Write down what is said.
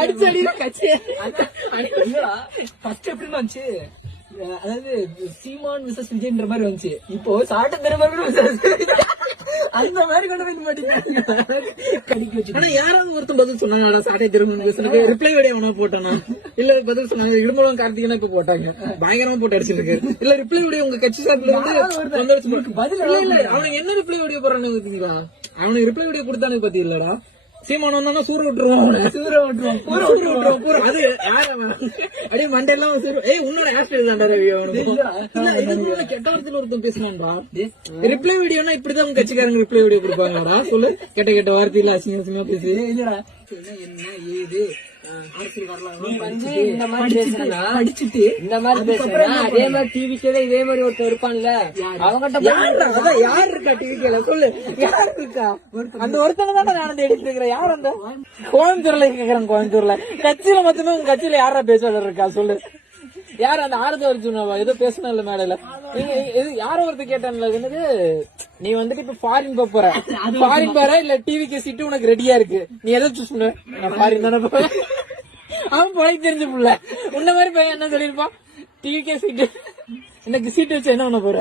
அடிச்சு அடிக்கிற கட்சி ஃபர்ஸ்ட் எப்படின்னு வந்துச்சு, அதாவது சீமான் விசஸ் விஜய்ன்ற மாதிரி வந்துச்சு. இப்போ சாட்ட தினமரன் அந்த மாதிரி கொண்டு போய் மாட்டீங்க. ஆனா யாராவது ஒருத்தன் பதில் சொன்னாங்க சாட்டை திருமணம் ரிப்ளை வீடியோ அவனா போட்டானா இல்ல பதில் சொன்னாங்க. இடும்பலம் கார்த்திகனா இப்ப போட்டாங்க, பயங்கரமா போட்டு அடிச்சிருக்கு. இல்ல ரிப்ளை வீடியோ உங்க கட்சி சார்பில் வந்து பதில் இல்ல அவனுக்கு என்ன ரிப்ளை வீடியோ போறான்னு பாத்தீங்களா? அவனுக்கு ரிப்ளை வீடியோ கொடுத்தானு பாத்தி இல்லடா. சீமான் வந்தானா சூற விட்டுருவான், அது யாரு அப்படியே மண்டெல்லாம் உன்னோட ஹேஷ்டேக் தான்டா ரவி. அவனுக்கு கெட்ட வார்த்தையில ஒருத்தன் பேசினான்டா. ரிப்ளை வீடியோனா இப்படிதான் உங்க கட்சிக்காரங்க ரிப்ளை வீடியோ கொடுப்பாங்கடா. சொல்லு, கெட்ட கெட்ட வார்த்தையில அசிங்க அசிங்கமா பேசி என்ன ஏது இந்த மாதிரி அதே மாதிரி டிவிக்கே இதே மாதிரி ஒருத்தர் இருப்பான்ல, அவங்ககிட்ட யார் இருக்கா டிவிக்கல சொல்லு, யார் இருக்கா? அந்த ஒருத்தனை தான் நான் எடுத்துக்கிறேன். யார் அந்த கோயம்புத்தூர்ல கேக்குறேன், கோயம்புத்தூர்ல கட்சியில மொத்தமே உங்க கட்சியில யாரா பேச்சாளர் இருக்கா சொல்லு? யார் அந்த ஆறுத அர்ஜுனாவா ஏதோ பேசணும் இல்ல மேடையில யாரோ ஒருத்தர் கேட்டான்ல, என்னது நீ வந்துட்டு இப்ப ஃபாரின் போற, ஃபாரின் போற இல்ல டிவிக்கு சீட்டு உனக்கு ரெடியா இருக்கு, நீ எதை சூஸ் பண்ணுவ? நான் ஃபாரின் தானே போவேன். அவன் போய் தெரிஞ்ச புள்ள உன்ன மாதிரி பையன் என்ன சொல்லிருப்பான், டிவிக்கே சீட்டு எனக்கு சீட்டு வச்சு என்ன பண்ண போற?